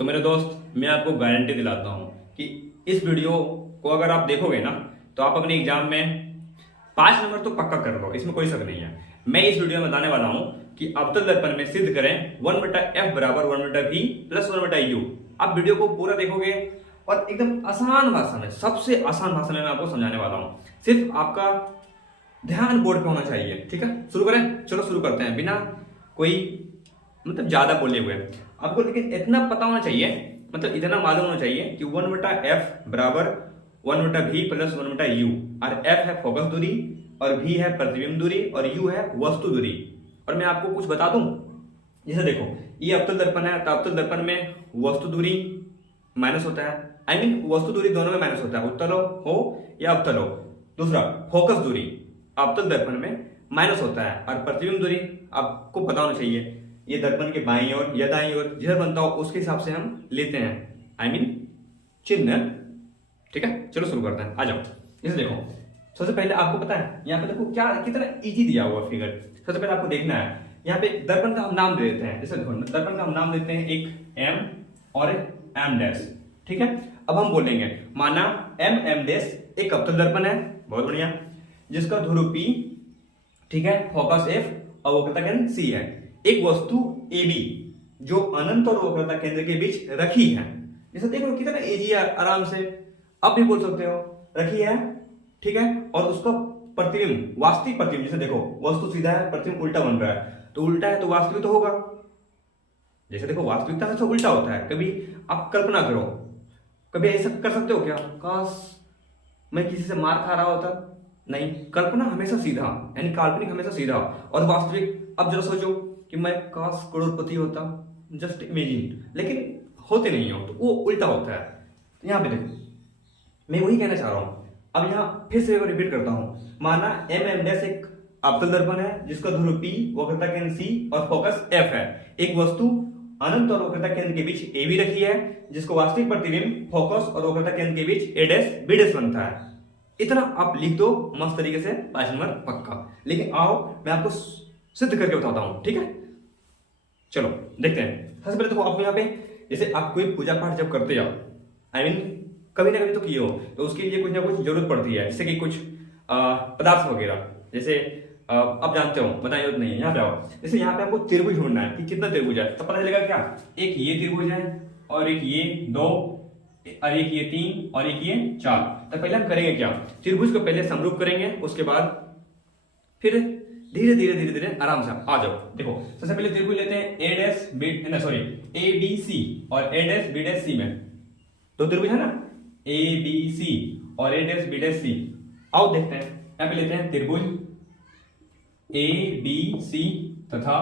तो मेरे दोस्त, मैं आपको गारंटी दिलाता हूं कि इस वीडियो को अगर आप देखोगे ना तो आप अपने एग्जाम में 5 नंबर तो पक्का कर लो, इसमें कोई शक नहीं है। मैं इस वीडियो में बताने वाला हूं कि अवतल दर्पण में सिद्ध करें 1/f बराबर 1/v प्लस 1/u। आप वीडियो को पूरा देखोगे और एकदम आसान भाषा में, सबसे आसान भाषा में मैं आपको समझाने वाला हूं। सिर्फ आपका ध्यान बोर्ड पे होना चाहिए। ठीक है, शुरू करें। चलो शुरू करते हैं बिना कोई ज्यादा बोले हुए। आपको लेकिन इतना पता होना चाहिए, इतना मालूम होना चाहिए कि 1/f बराबर 1/v प्लस 1/u। और f है फोकस दूरी, और v है प्रतिबिंब दूरी, और u है वस्तु दूरी। और मैं आपको कुछ बता दूं, जैसे देखो ये अवतल दर्पण है, तो अवतल दर्पण में वस्तु दूरी माइनस होता है। वस्तु दूरी दोनों में माइनस होता है, उत्तल हो या अवतल हो। दूसरा, फोकस दूरी अवतल दर्पण में माइनस होता है, और प्रतिबिंब दूरी आपको पता होना चाहिए, ये दर्पण के बाईं ओर या दाईं ओर जिधर बनता हो उसके हिसाब से हम लेते हैं, चिन्ह। ठीक है, चलो शुरू करते हैं, आ जाओ। इसे देखो, सबसे पहले आपको पता है यहाँ पे देखो क्या कितना इजी दिया हुआ फिगर। सबसे पहले आपको देखना है, यहाँ पे दर्पण का हम नाम दे देते हैं। जैसे देखो, दर्पण का हम नाम देते हैं एक m और एक m डैश। ठीक है, अब हम बोलेंगे माना m डैश एक अवतल दर्पण है, बहुत बढ़िया, जिसका ध्रुव P, ठीक है, फोकस F और वक्रता केंद्र C है। एक वस्तु AB जो अनंत और वक्रता केंद्र के बीच रखी है। जैसे देखो कितना इजी है, आराम से आप भी बोल सकते हो, रखी है। ठीक है, और उसका प्रतिबिंब, वास्तविक प्रतिबिंब, जैसे देखो वस्तु सीधा है, प्रतिबिंब उल्टा बन रहा है, तो उल्टा है तो वास्तविक तो होगा। जैसे देखो वास्तविकता से उल्टा होता है। कभी आप कल्पना करो, कभी ऐसा कर सकते हो क्या, काश मैं किसी से मार खा रहा होता? नहीं, कल्पना हमेशा सीधा, यानी काल्पनिक हमेशा सीधा, और वास्तविक। अब जरा सोचो कि मैं काश करोड़पति होता, जस्ट इमेजिन, लेकिन होते नहीं हो, तो वो उल्टा होता है। तो यहाँ पे देखो, मैं वही कहना चाह रहा हूं। अब यहाँ फिर से रिपीट करता हूं, माना m डैश एक अवतल दर्पण है जिसका ध्रुव P, वक्रता केंद्र C और फोकस F है। एक वस्तु अनंत और वक्रता केंद्र के बीच AB रखी है, जिसको वास्तविक प्रतिबिंब फोकस और वक्रता केंद्र के बीच A डैश B डैश बनता है। इतना आप लिख दो मस्त तरीके से, 5 नंबर पक्का। लेकिन आओ मैं आपको सिद्ध करके बताता हूं। ठीक है, चलो देखते हैं। सबसे पहले देखो, आप यहाँ पे जैसे आप कोई पूजा पाठ जब करते जाओ, कभी ना कभी तो किए हो, तो उसके लिए कुछ ना कुछ जरूरत पड़ती है, जैसे कि कुछ पदार्थ वगैरह। जैसे आप जानते हो, बताइए जरूरत नहीं है। यहाँ पे आओ, जैसे यहाँ पे आपको त्रिभुज ढूंढना है कि कितना त्रिभुज है, तो पता चलेगा क्या, एक ये त्रिभुज है, और एक ये 2, और एक ये 3, और एक ये 4। तो पहले हम करेंगे क्या, त्रिभुज को पहले समरूप करेंगे, उसके बाद फिर धीरे धीरे धीरे धीरे आराम से आ जाओ। देखो सबसे पहले त्रिभुज लेते हैं A dash B, sorry A B C, और A dash B dash C में दो त्रिभुज है ना, ए बी सी और A dash B dash C. आओ देखते हैं, यहाँ पे लेते हैं त्रिभुज ए बी सी तथा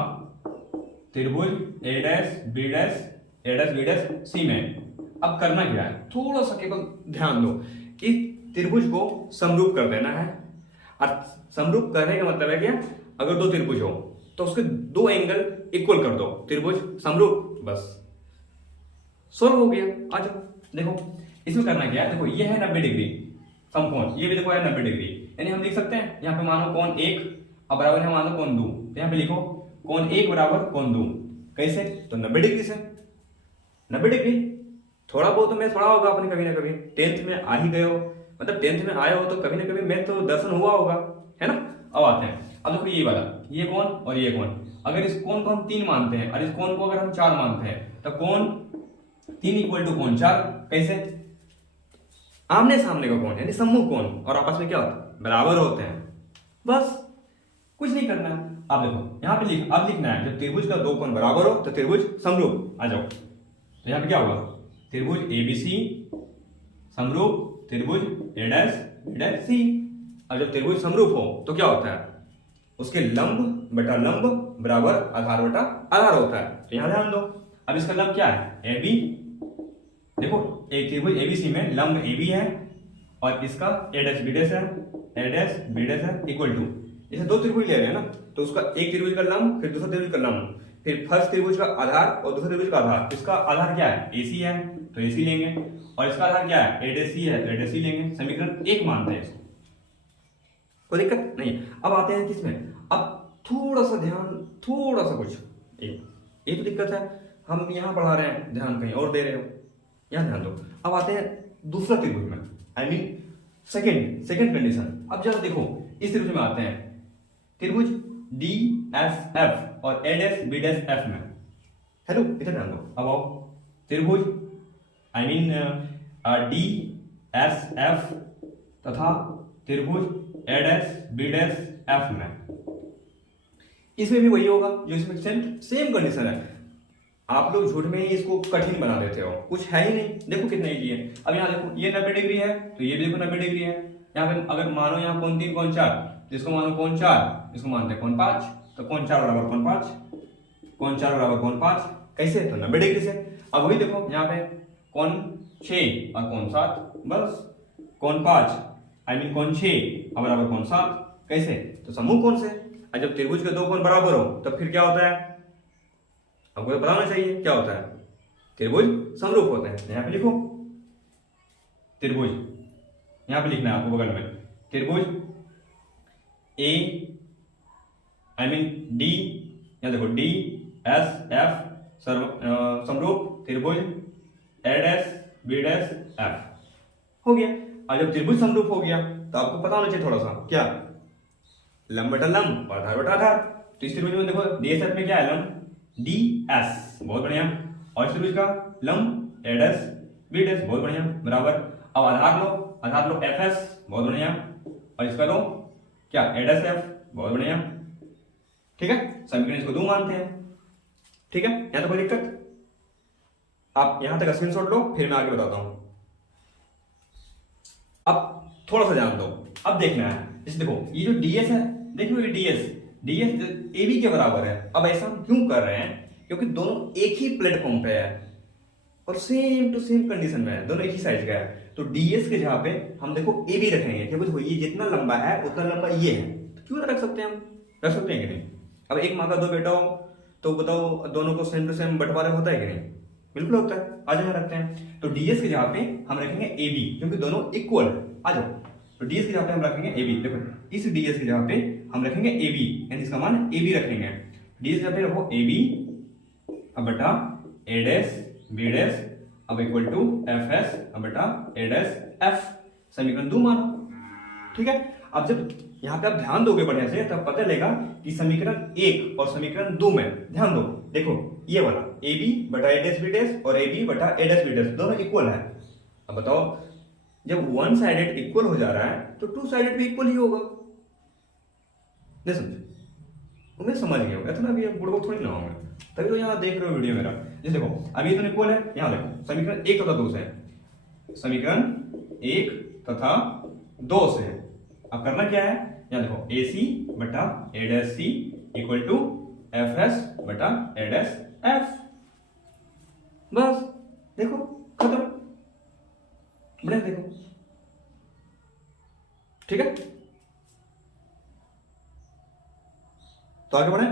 त्रिभुज ए डैश बी डैश सी में। अब करना क्या है, थोड़ा सा केवल ध्यान दो कि त्रिभुज को समरूप कर देना है। और समरूप करने का मतलब है क्या, अगर दो त्रिभुज हो तो उसके दो एंगल इक्वल कर दो, त्रिभुज समरूप, बस सोल्व हो गया। आ जाओ देखो, इसमें करना क्या है, देखो ये है 90 डिग्री समकोण, ये भी देखो है 90 डिग्री, यानी हम लिख सकते हैं यहाँ पे मानो कोण 1 और बराबर है मानो कोण 2, तो यहाँ पे लिखो कोण 1 बराबर कोण 2। कैसे, तो 90 डिग्री से 90 डिग्री। थोड़ा बहुत तो मैथ पढ़ा होगा आपने कभी ना कभी, 10th में आ ही गए हो, 10th में आए हो तो कभी ना कभी मैथ तो दर्शन हुआ होगा, है ना। अब आते हैं, अब देखो ये वाला, ये कोण और ये कोण, अगर इस कोण को हम 3 मानते हैं और इस कोण को अगर हम 4 मानते हैं, तो कोण 3 इक्वल टू कोण 4। कैसे, आमने सामने का कोण यानी सम्मुख कोण, और आपस में क्या होता है, बराबर होते हैं, बस कुछ नहीं करना है। अब देखो यहाँ पे अब लिखना है, जब त्रिभुज का दो कोण बराबर हो तो त्रिभुज समरूप। आ जाओ, तो यहाँ पे क्या होगा, त्रिभुज ABC समरूप त्रिभुज A dash B dash C। अब जब त्रिभुज समरूप हो तो क्या होता है, उसके लंब बटा लंब बराबर आधार बटा आधार होता है। तो यहां ध्यान दो, अब इसका लंब क्या है, AB। देखो एक त्रिभुज ABC में लंब AB है, और इसका A डैश B डैश है, A डैश B डैश है, इक्वल टू, जैसे दो त्रिभुज ले रहे हैं ना, तो उसका एक त्रिभुज का लंब, फिर दूसरा त्रिभुज का लंब, फिर फर्स्ट त्रिभुज का आधार और दूसरे त्रिभुज का आधार। इसका आधार क्या है, AC है, तो AC लेंगे, और इसका आधार क्या है, A डैश C है, तो A डैश C लेंगे। समीकरण 1 मानते हैं इसको, कोई दिक्कत नहीं। अब आते हैं किसमें, अब थोड़ा सा ध्यान, थोड़ा सा कुछ, ये तो दिक्कत है, हम यहाँ बढ़ा रहे हैं, ध्यान कहीं और दे रहे हो, यहाँ ध्यान दो। अब आते हैं दूसरा त्रिभुज में, आई मीन सेकंड कंडीशन। अब जरा देखो इस त्रिभुज में आते हैं, त्रिभुज डी एस एफ और A dash B dash F में। हेलो इधर ध्यान दो। अब आओ त्रिभुज I mean D S F तथा त्रिभुज ए डैश बी डैश एफ में, इसमें भी वही होगा जो इसमें सेम कंडीशन है। आप लोग झूठ में ही इसको कठिन बना देते हो, कुछ है ही नहीं। देखो कितना इजी है। अब यहाँ देखो ये 90 डिग्री है तो ये भी देखो 90 डिग्री है। यहाँ पे अगर मानो यहाँ कोण 3 कोण 4, जिसको मानो कोण 4, इसको मानते हैं कोण 5, तो कोण 4 बराबर कोण 5, कोण 4 बराबर कोण 5, कैसे? तो 90 डिग्री से। अब वही देखो यहाँ पे कोण 6 और कोण 7, बस कोण 5 आई मीन कोण 6 और बराबर कोण 7, कैसे? तो समूह कोण से। और जब त्रिभुज के दो कोण बराबर हो तब फिर क्या होता है? आपको तो पता होना चाहिए क्या होता है, त्रिभुज समरूप होते हैं। यहाँ पे लिखो त्रिभुज, यहाँ पे लिखना है आपको बगल में, त्रिभुज ए आई मीन डी, यहाँ देखो डी एस एफ समरूप त्रिभुज ए डैश बी डैश एफ हो गया। और जब त्रिभुज समरूप हो गया तो आपको पता होना चाहिए थोड़ा सा, क्या? लंब बटा लंब और आधार बटा आधार। तो इस त्रिभुज में देखो डीएसएफ में क्या है? लंब डी एस, बहुत बढ़िया। और इस त्रिभुज का लंब ए डैश बी डैश, बहुत बढ़िया, बराबर। अब आधार लो एफ एस, बहुत बढ़िया। और इसका लो क्या? ए डैश एफ, बहुत बढ़िया। ठीक है, समीकरण इसको 2 मानते हैं। ठीक है, यहां तो कोई दिक्कत? आप यहां तक स्क्रीनशॉट लो, फिर मैं आगे बताता हूं। अब थोड़ा सा ध्यान दो, अब देखना है। जैसे देखो ये जो डीएस है, देखो ये डीएस ए बी के बराबर है। अब ऐसा हम क्यों कर रहे हैं? क्योंकि दोनों एक ही प्लेटफॉर्म पे है और सेम टू सेम कंडीशन में है, दोनों एक ही साइज का है। तो डीएस के जगह पे हम देखो ए बी रखेंगे, क्या देखो ये जितना लंबा है उतना लंबा ये है, तो क्यों ना रख सकते हैं हम? रख सकते हैं कि नहीं? अब एक माँ का 2 बेटा हो तो बताओ दोनों को सेम टू सेम बंटवारा होता है कि नहीं? बिल्कुल होता है। आज यहाँ रखते हैं, तो डीएस की जगह पे हम रखेंगे ए बी, क्योंकि दोनों इक्वल है। आ जाओ, तो डीएस की जगह पे हम रखेंगे ए बी। देखो इस डीएस की जगह पे हम रखेंगे ए बी, यानी इसका मान ए बी रखेंगे। डीएस की जगह पे रखो ए बी अब बटा ए डैश बी डैश अब इक्वल टू एफ एस अब बटा ए डैश एफ, समीकरण 2 मानो। ठीक है, अब जब यहाँ पे आप ध्यान दोगे बढ़िया से तब पता चलेगा कि समीकरण 1 और समीकरण 2 में ध्यान दो। देखो ये वाला ए बी बटा ए डैश बी डैश और ए बी बटा ए डैश बी डैश दोनों इक्वल है। अब बताओ जब वन साइडेड इक्वल हो जा रहा है तो टू साइडेड भी इक्वल ही होगा। नहीं समझे? उम्मीद समझ गए होगा, इतना भी बुड़बक थोड़ी ना होंगे, तभी तो यहाँ देख रहे हो वीडियो मेरा। जैसे देखो अभी तो इक्वल है, यहाँ देखो समीकरण 1 तथा 2 से है, समीकरण 1 तथा 2 से है। अब करना क्या है? यहाँ देखो ए सी बटा A dash C equal to F S बटा ए डैश एफ, बस देखो खत्म। बढ़िया, देखो ठीक है। तो आगे बढ़े,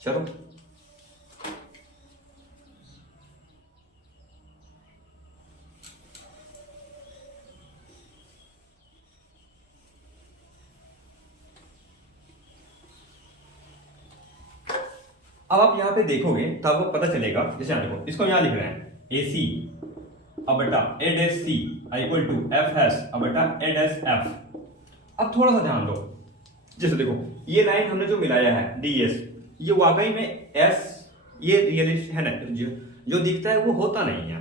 चलो। अब आप यहां पे देखोगे तो आपको पता चलेगा, जैसे यहां देखो इसको यहां लिख रहे हैं ए सी अब बटा A dash C equal to F S अब बटा ए डैश एफ। अब थोड़ा सा ध्यान दो, जैसे देखो ये लाइन हमने जो मिलाया है डी एस, ये वाकई में एस ये रियलिस्ट है ना, जो दिखता है वो होता नहीं है,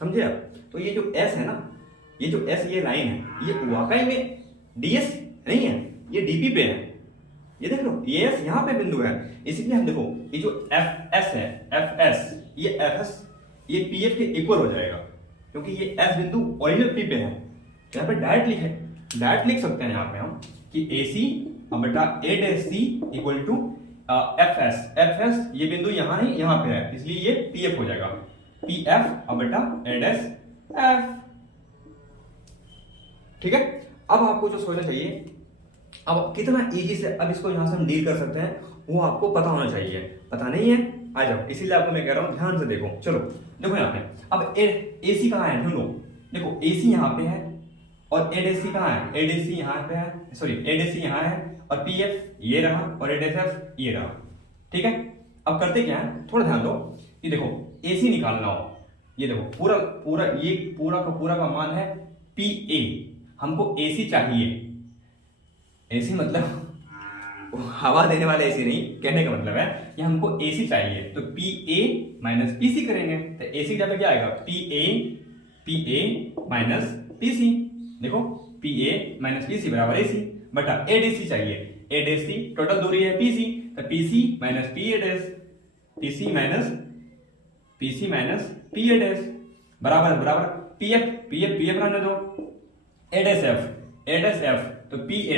समझे आप? तो ये जो एस है ना, ये जो एस ये लाइन है, ये वाकई में डीएस नहीं है, ये डीपी पे है। ये देख लो ये एस यहाँ पे बिंदु है, इसीलिए हम देखो ये जो एफ एस है, एफ एस ये एफ एस ये पी एफ के इक्वल हो जाएगा, क्योंकि ये एस बिंदु ओरिजिनल पी पे है। यहाँ पे डायरेक्ट लिख सकते हैं यहाँ पे हम कि ए सी बटा A dash C equal to F S ये बिंदु यहाँ नहीं यहाँ पे है, इसलिए ये पी एफ हो जाएगा, पी एफ बटा ए डैश एफ। ठीक है, अब आपको जो सोचना चाहिए, अब कितना इजी से अब इसको यहां से हम डील कर सकते हैं वो आपको पता होना चाहिए। पता नहीं है, आ जाओ, इसीलिए आपको मैं कह रहा हूं ध्यान से देखो। चलो देखो यहाँ पे अब ए सी कहाँ है, ढूंढो। देखो ए सी यहाँ पे है और ए डैश सी कहाँ है, ए डैश सी यहाँ पे है, सॉरी ए डैश सी यहाँ है और पी एफ ये रहा और ए डैश एफ ये रहा। ठीक है, अब करते क्या है, थोड़ा ध्यान दो। ये देखो AC निकालना हो, ये देखो पूरा पूरा ये पूरा का मान है PA, हमको AC चाहिए। AC मतलब हवा देने वाले AC नहीं, कहने का मतलब है कि हमको AC चाहिए, तो PA माइनस PC करेंगे, तो AC की जगह क्या आएगा, PA माइनस PC। देखो PA माइनस PC बराबर AC बटा ADC चाहिए, ADC टोटल दूरी है PC, तो PC minus PC minus PA dash बराबर PF रहने दो, A डैश F तो PA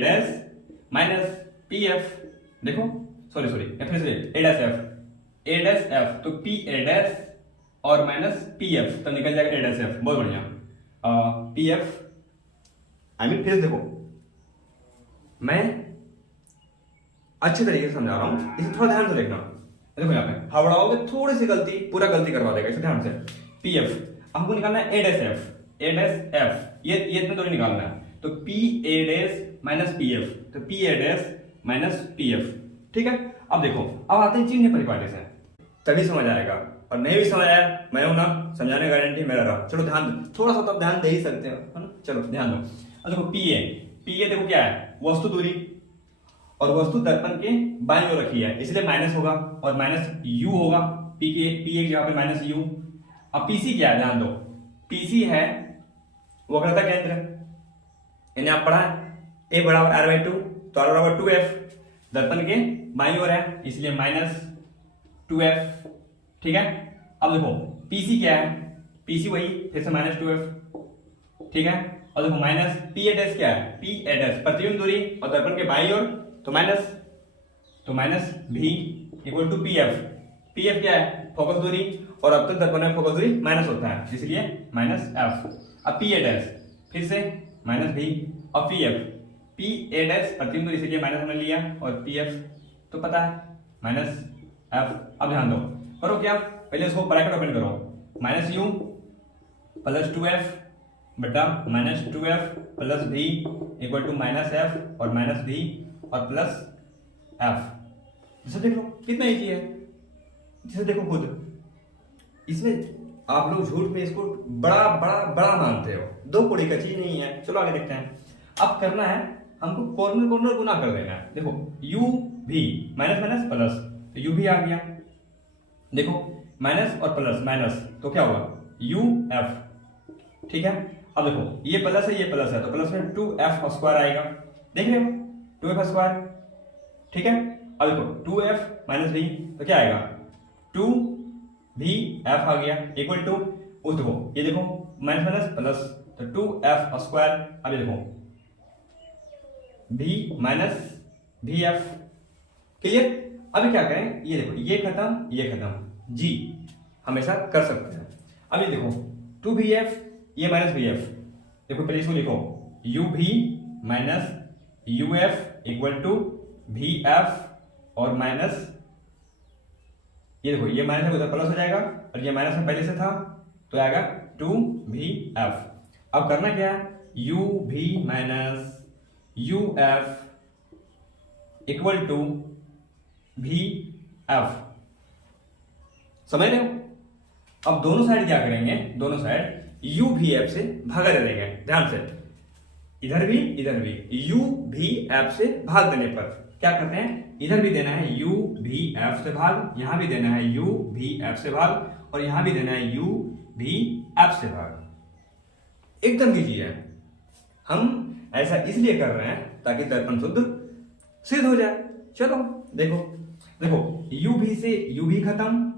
डैश माइनस PF, देखो सॉरी फिर से A डैश F तो PA डैश और माइनस PF तो निकल जाएगा A डैश F, बहुत बढ़िया। PF फिर देखो मैं अच्छे तरीके से समझा रहा हूं, इसे थोड़ा ध्यान से देखना। देखो यहाँ पे हवड़ाओगे थोड़ी सी गलती पूरा गलती करवा देगा, इसे ध्यान से। PF हमको निकालना है A डैश F ये इतना तो नहीं निकालना है, तो PA डैश माइनस PF तो PA डैश माइनस PF, ठीक है। अब देखो अब आते हैं चिन्ह परिपाटी से, तभी समझ आएगा, और नहीं भी समझ आया मैं हूं ना, समझाने का गारंटी मेरा रहा। चलो ध्यान थोड़ा सा तो ध्यान दे ही सकते हो, है ना, चलो ध्यान दो। अब देखो PA देखो क्या है, वस्तु दूरी, और वस्तु दर्पण के बाईं ओर रखी है, इसलिए माइनस होगा और माइनस U होगा, PA की जगह पे माइनस U। अब PC क्या है, ध्यान दो, PC है वक्रता केंद्र, इन्हें आप पढ़ा है A बराबर R/2 तो R बराबर 2F, दर्पण के बाईं ओर है इसलिए माइनस 2F, ठीक है। अब देखो PC क्या है, PC वही फिर से माइनस 2F, ठीक है। और देखो माइनस PA डैश क्या है, PA डैश प्रतिबिंब दूरी और दर्पण के बाईं ओर तो minus V equal to PF क्या है, फोकस दूरी, और अब तक दर्पण में फोकस दूरी माइनस होता है इसलिए माइनस F। अब PA डैश फिर से माइनस V और PA डैश प्रतिबिंब दूरी इसलिए माइनस हमने लिया, और PF तो पता है माइनस F। अब ध्यान दो, करो क्या, पहले उसको ब्रैकेट ओपन करो, माइनस U प्लस 2F बटा minus 2F plus V equal to minus F और माइनस V और प्लस F। जैसे देख लो कितना इजी है, जैसे देखो खुद, इसमें आप लोग झूठ में इसको बड़ा मानते हो, दो कौड़ी का चीज नहीं है। चलो आगे देखते हैं। अब करना है हमको कॉर्नर गुना कर देना है। देखो UV माइनस प्लस तो UV आ गया, देखो माइनस और प्लस माइनस तो क्या होगा UF, ठीक है। अब देखो ये प्लस है तो प्लस में 2F स्क्वायर आएगा, देख रहे हो 2F स्क्वायर, ठीक है। अब देखो 2F माइनस V तो क्या आएगा 2VF आ गया इक्वल टू उस देखो ये देखो माइनस प्लस तो 2F स्क्वायर। अब ये देखो V माइनस VF, क्लियर। अभी क्या करें, ये देखो ये खत्म G हमेशा कर सकते हैं। अब ये देखो 2VF ये माइनस VF, देखो पहले इसको लिखो UV minus UF equal to VF और माइनस ये देखो ये माइनस है उधर प्लस हो जाएगा, और ये माइनस में पहले से था तो आएगा 2VF। अब करना क्या है, UV minus UF equal to VF, समझ रहे हो। अब दोनों साइड क्या करेंगे, दोनों साइड UVF से भागा दे देंगे, ध्यान से, इधर भी UVF से भाग देने पर क्या करते हैं, इधर भी देना है UVF से भाग, यहां भी देना है UVF से भाग, और यहां भी देना है UVF से भाग। एकदम इजी है, हम ऐसा इसलिए कर रहे हैं ताकि दर्पण शुद्ध सिद्ध हो जाए। चलो देखो UV से UV खत्म,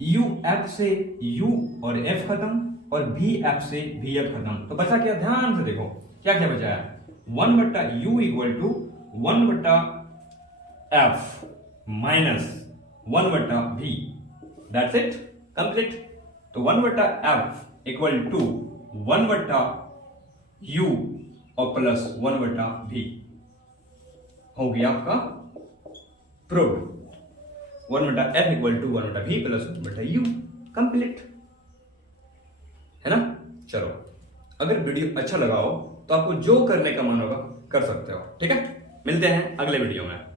UF से U और F खत्म, और VF से VF खत्म, तो बचा क्या, ध्यान से देखो क्या बचा है, 1 बट्टा U इक्वल टू 1 बट्टा F माइनस 1 बट्टा V, दैट्स इट, कंप्लीट। तो 1 बट्टा F इक्वल टू 1 बट्टा U और प्लस 1 बट्टा V हो गया आपका प्रूव। 1 बटा F इक्वल टू 1 बटा V प्लस 1 बटा U, कंप्लीट है ना। चलो अगर वीडियो अच्छा लगा हो तो आपको जो करने का मन होगा कर सकते हो, ठीक है। मिलते हैं अगले वीडियो में।